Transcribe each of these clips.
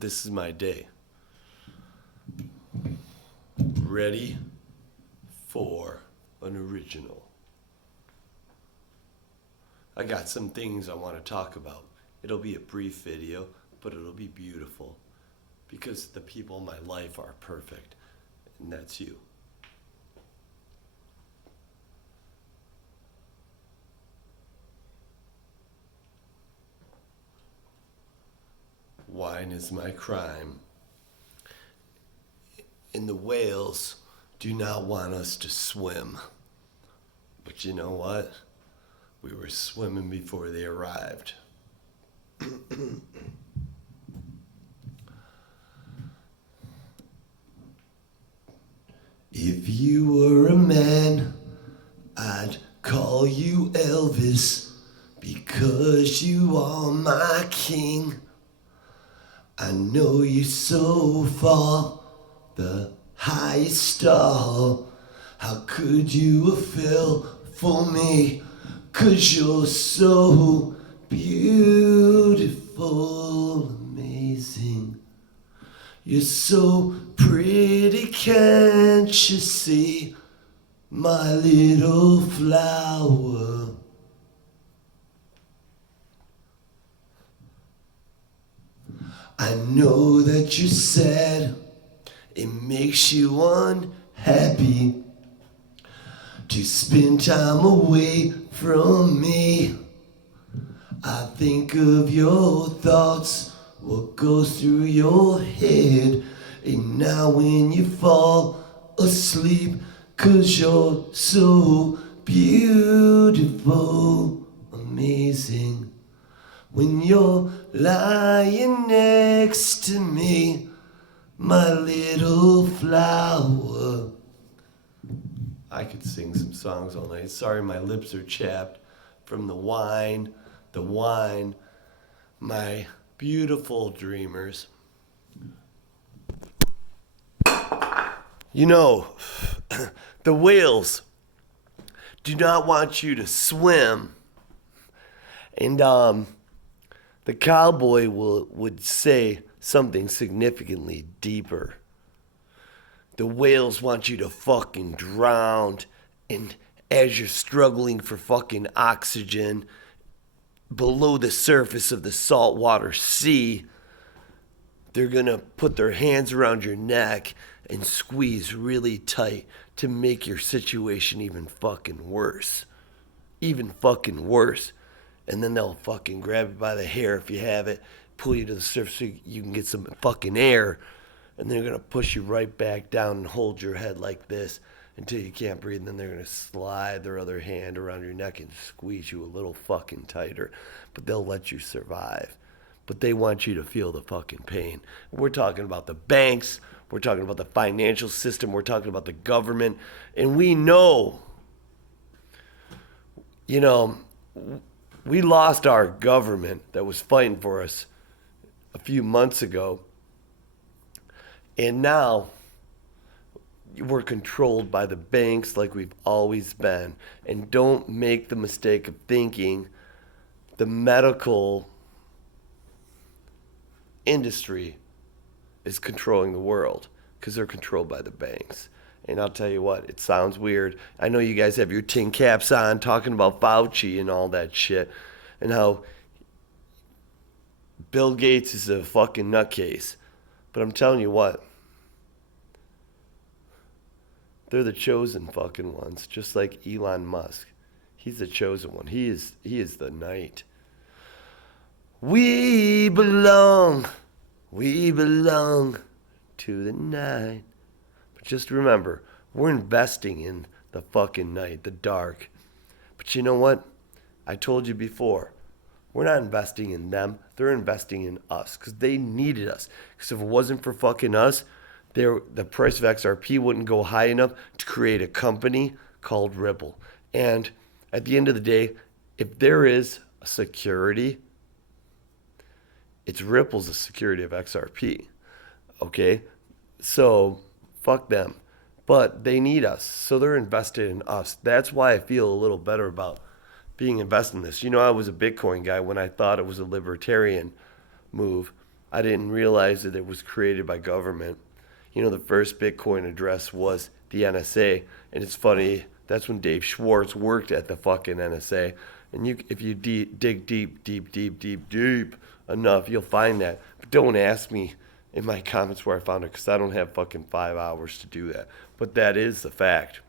This is my day. Ready for an original. I got some things I want to talk about. It'll be a brief video, but it'll be beautiful because the people in my life are perfect, and that's you. Wine is my crime. And the whales do not want us to swim. But you know what? We were swimming before they arrived. If you were a man, I'd call you Elvis because you are my king. I know you're so far, the highest star. How could you have fell for me? 'Cause you're so beautiful, amazing. You're so pretty, can't you see? My little flower. I know that you're sad. It makes you unhappy to spend time away from me. I think of your thoughts, what goes through your head. And now when you fall asleep, 'cause you're so beautiful, amazing. When you're lying next to me, my little flower. I could sing some songs all night. Sorry, my lips are chapped from the wine, my beautiful dreamers. You know, the whales do not want you to swim. And the cowboy would say something significantly deeper. The whales want you to fucking drown, and as you're struggling for fucking oxygen below the surface of the saltwater sea, they're gonna put their hands around your neck and squeeze really tight to make your situation even fucking worse. Even fucking worse. And then they'll fucking grab you by the hair if you have it, pull you to the surface so you can get some fucking air, and they're gonna push you right back down and hold your head like this until you can't breathe, and then they're gonna slide their other hand around your neck and squeeze you a little fucking tighter. But they'll let you survive. But they want you to feel the fucking pain. We're talking about the banks, we're talking about the financial system, we're talking about the government, and we know, you know, we lost our government that was fighting for us a few months ago. And now we're controlled by the banks like we've always been. And don't make the mistake of thinking the medical industry is controlling the world, because they're controlled by the banks. And I'll tell you what, it sounds weird. I know you guys have your tin caps on talking about Fauci and all that shit, and how Bill Gates is a fucking nutcase. But I'm telling you what, they're the chosen fucking ones, just like Elon Musk. He's the chosen one. He is the knight. We belong to the night. But just remember, we're investing in the fucking night, the dark. But you know what? I told you before, we're not investing in them. They're investing in us because they needed us. Because if it wasn't for fucking us, the price of XRP wouldn't go high enough to create a company called Ripple. And at the end of the day, if there is a security, it's Ripple's the security of XRP. Okay? So, fuck them. But they need us. So they're invested in us. That's why I feel a little better about being invested in this. You know, I was a Bitcoin guy when I thought it was a libertarian move. I didn't realize that it was created by government. You know, the first Bitcoin address was the NSA, and it's funny. That's when Dave Schwartz worked at the fucking NSA. And if you dig deep enough, you'll find that. But don't ask me in my comments where I found it, because I don't have fucking 5 hours to do that. But that is the fact.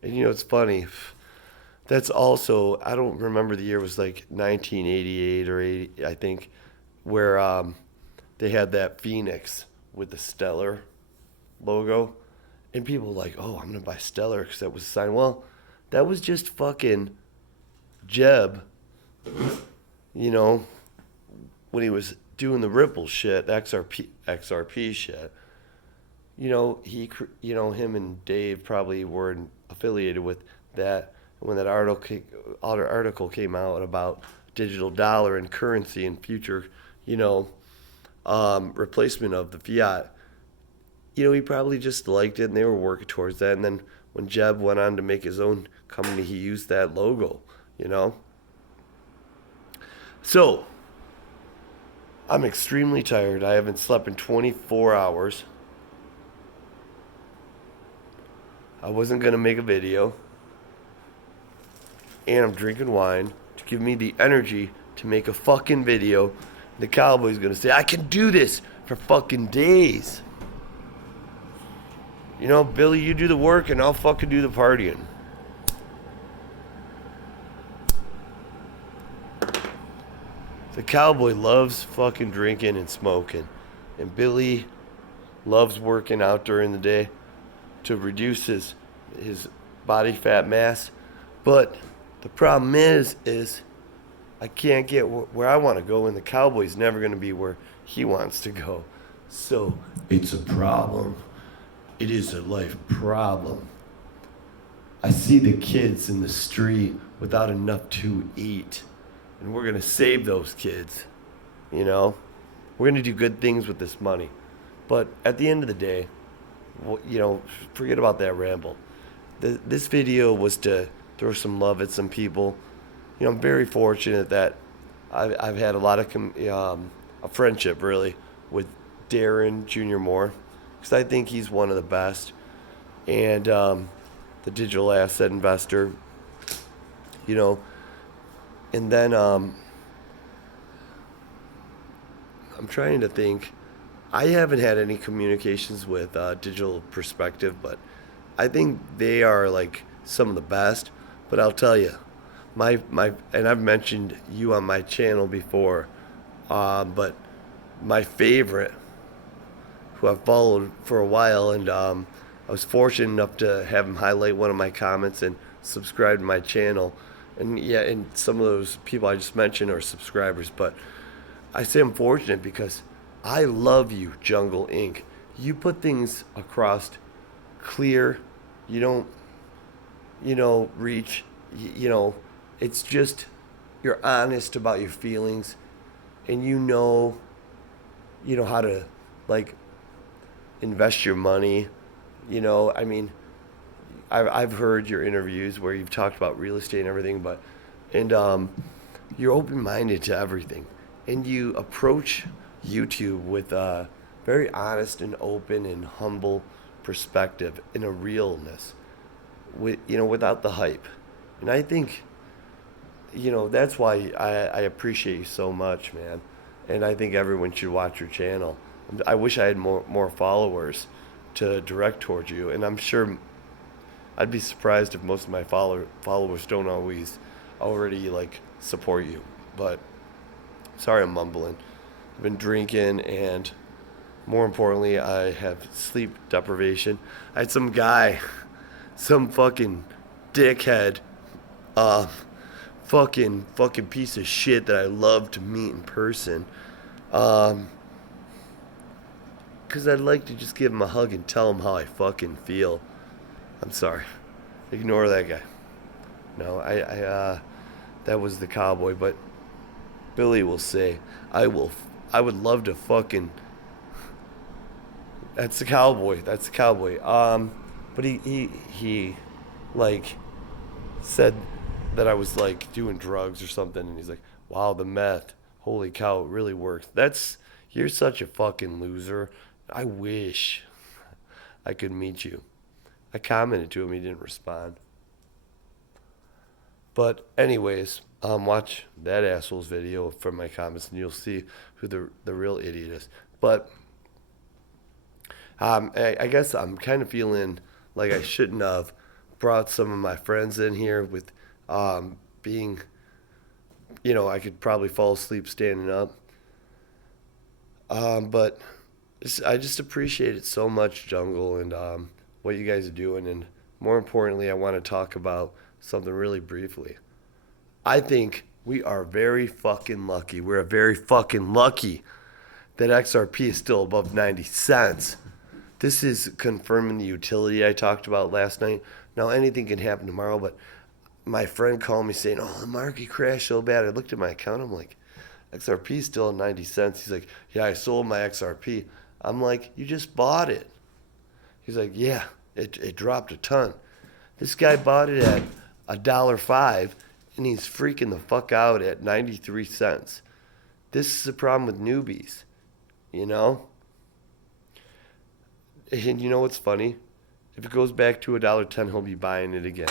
And you know, it's funny. That's also, I don't remember the year, it was like 1988 or 80, I think, where they had that Phoenix with the Stellar logo. And people were like, oh, I'm going to buy Stellar because that was a sign. Well, that was just fucking Jeb, you know, when he was doing the Ripple shit, XRP shit. You know, him and Dave probably were affiliated with that. When that article came out about digital dollar and currency and future, replacement of the fiat, he probably just liked it and they were working towards that. And then when Jeb went on to make his own company, he used that logo, So, I'm extremely tired. I haven't slept in 24 hours. I wasn't going to make a video. And I'm drinking wine to give me the energy to make a fucking video. The cowboy's going to say, I can do this for fucking days. Billy, you do the work and I'll fucking do the partying. The cowboy loves fucking drinking and smoking. And Billy loves working out during the day to reduce his body fat mass. But the problem is I can't get where I want to go, and the cowboy's never going to be where he wants to go. So it's a problem. It is a life problem. I see the kids in the street without enough to eat, and we're going to save those kids. We're going to do good things with this money. But at the end of the day, forget about that ramble. This video was to throw some love at some people. I'm very fortunate that I've had a lot of a friendship, really, with Darren Jr. Moore, because I think he's one of the best. And the digital asset investor, And then I'm trying to think. I haven't had any communications with Digital Perspective, but I think they are like some of the best. But I'll tell you, and I've mentioned you on my channel before, but my favorite, who I've followed for a while, and I was fortunate enough to have him highlight one of my comments and subscribe to my channel. And yeah, and some of those people I just mentioned are subscribers, but I say I'm fortunate because I love you, Jungle Inc. You put things across clear. You don't, reach, it's just, you're honest about your feelings, and you know how to, invest your money. I've heard your interviews where you've talked about real estate and everything, and you're open-minded to everything, and you approach YouTube with a very honest and open and humble perspective and a realness, without the hype. And I think, that's why I appreciate you so much, man. And I think everyone should watch your channel. I wish I had more followers to direct towards you, and I'm sure I'd be surprised if most of my followers don't always already support you. But sorry, I'm mumbling. I've been drinking, and more importantly, I have sleep deprivation. I had some guy, some fucking dickhead, fucking piece of shit that I love to meet in person. Because I'd like to just give him a hug and tell him how I fucking feel. I'm sorry. Ignore that guy. No, I that was the cowboy, but Billy will say, I would love to fucking. That's the cowboy. But he said that I was like doing drugs or something, and he's like, "Wow, the meth, holy cow, it really works." You're such a fucking loser. I wish I could meet you. I commented to him, he didn't respond. But anyways, watch that asshole's video from my comments, and you'll see who the real idiot is. But I guess I'm kind of feeling like I shouldn't have brought some of my friends in here with being, I could probably fall asleep standing up. But I just appreciate it so much, Jungle, and what you guys are doing. And more importantly, I want to talk about something really briefly. I think we are very fucking lucky. We're very fucking lucky that XRP is still above 90 cents. This is confirming the utility I talked about last night. Now, anything can happen tomorrow, but my friend called me saying, "Oh, the market crashed so bad." I looked at my account. I'm like, XRP is still at 90 cents. He's like, "Yeah, I sold my XRP." I'm like, "You just bought it." He's like, "Yeah, it dropped a ton." This guy bought it at $1.05, and he's freaking the fuck out at 93 cents. This is the problem with newbies, you know? And you know what's funny? If it goes back to $1.10, he'll be buying it again.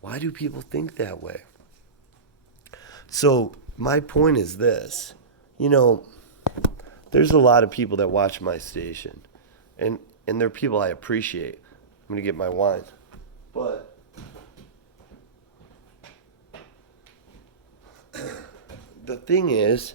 Why do people think that way? So my point is this, there's a lot of people that watch my station, and they're people I appreciate. I'm gonna get my wine, but the thing is,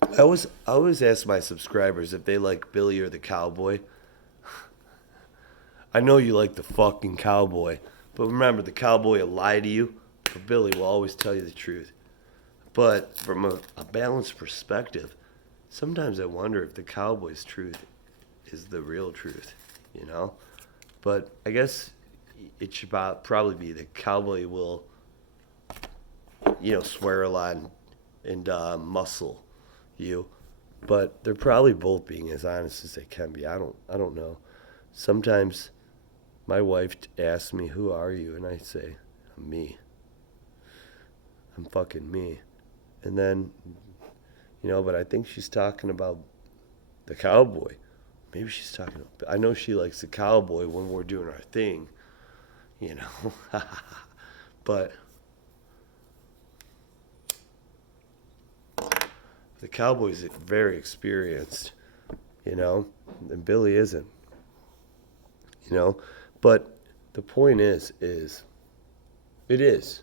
I always ask my subscribers if they like Billy or the cowboy. I know you like the fucking cowboy, but remember, the cowboy will lie to you, but Billy will always tell you the truth. But from a balanced perspective, sometimes I wonder if the cowboy's truth is the real truth, But I guess it should probably be the cowboy will, swear a lot and muscle you, but they're probably both being as honest as they can be. I don't know. Sometimes my wife asks me, "Who are you?" And I say, "I'm me. I'm fucking me." And then, but I think she's talking about the cowboy. Maybe she's talking about, I know she likes the cowboy when we're doing our thing, But the cowboy's very experienced, and Billy isn't, But the point is, it is.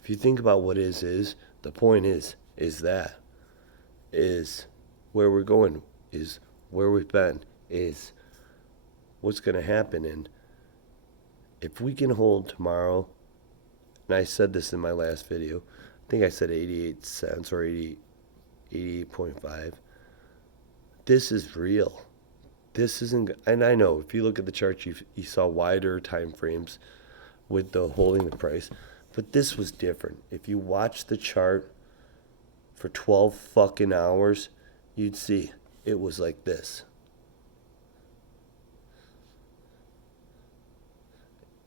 If you think about what is, the point is where we're going, is where we've been, is what's going to happen. And if we can hold tomorrow, and I said this in my last video, I think I said 88 cents or 88.5. This is real. This isn't, and I know if you look at the chart, you saw wider time frames with the holding the price, but this was different. If you watch the chart for 12 fucking hours, you'd see it was like this.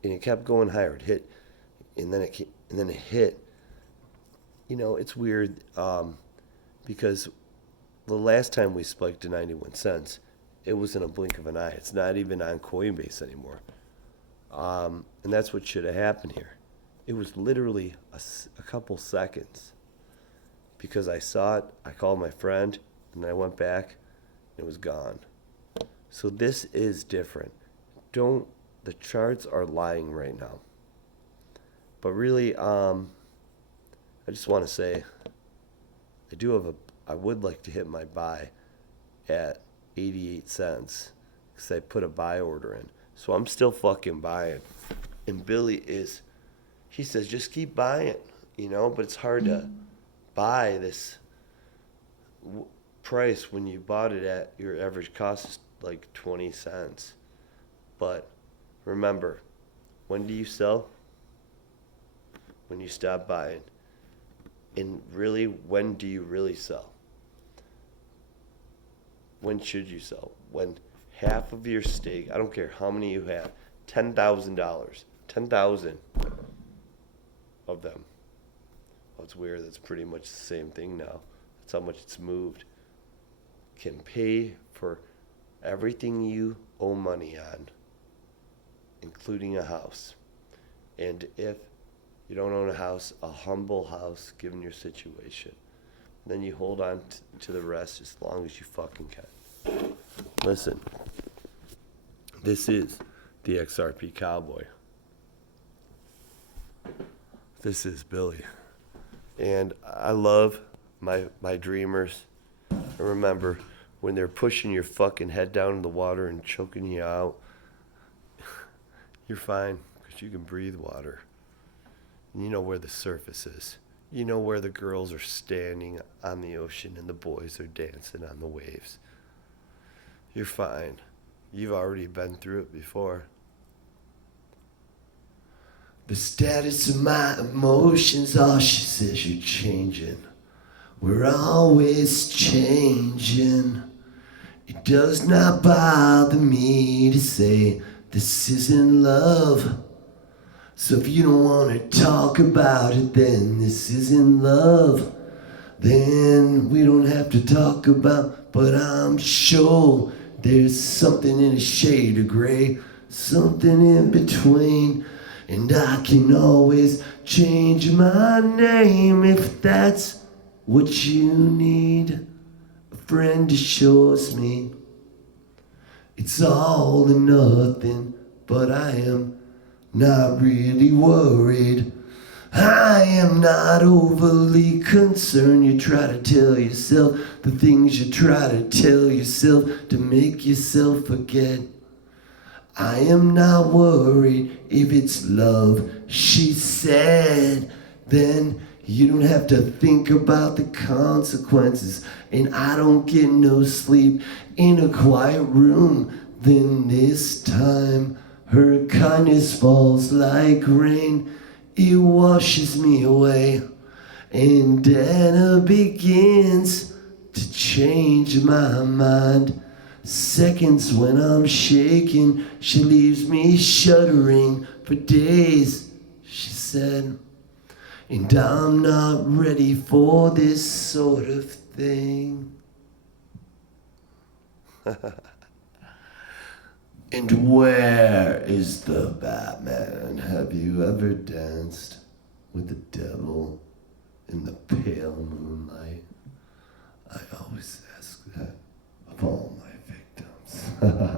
And it kept going higher. It hit, and then it hit. It's weird because the last time we spiked to 91 cents, it was in a blink of an eye. It's not even on Coinbase anymore. And that's what should have happened here. It was literally a couple seconds. Because I saw it, I called my friend, and I went back, and it was gone. So this is different. The charts are lying right now. But really, I just want to say, I would like to hit my buy at 88 cents because I put a buy order in. So I'm still fucking buying. And Billy he says, just keep buying, but it's hard to buy this price when you bought it at your average cost is like 20 cents. But remember, when do you sell? When you stop buying. And really, when do you really sell? When should you sell? When half of your stake. I don't care how many you have. $10,000. 10,000 of them. Well, it's weird. That's pretty much the same thing now. That's how much it's moved. Can pay for everything you owe money on, including a house. And if you don't own a house, a humble house, given your situation, then you hold on to the rest as long as you fucking can. Listen, this is the XRP Cowboy. This is Billy. And I love my dreamers. I remember when they're pushing your fucking head down in the water and choking you out. You're fine because you can breathe water. And you know where the surface is. You know where the girls are standing on the ocean and the boys are dancing on the waves. You're fine. You've already been through it before. The status of my emotions, she says you're changing. We're always changing. It does not bother me to say this isn't love. So if you don't want to talk about it, then this isn't love. Then we don't have to talk about, but I'm sure there's something in a shade of gray, something in between. And I can always change my name if that's what you need. A friend assures me it's all or nothing, but I am not really worried. I am not overly concerned. You try to tell yourself the things you try to tell yourself to make yourself forget. I am not worried if it's love, she said. Then you don't have to think about the consequences. And I don't get no sleep in a quiet room. Then this time her kindness falls like rain. It washes me away. And Anna begins to change my mind. Seconds when I'm shaking, she leaves me shuddering for days, she said. And I'm not ready for this sort of thing. And where is the Batman? Have you ever danced with the devil in the pale moonlight? I always ask that of all my victims.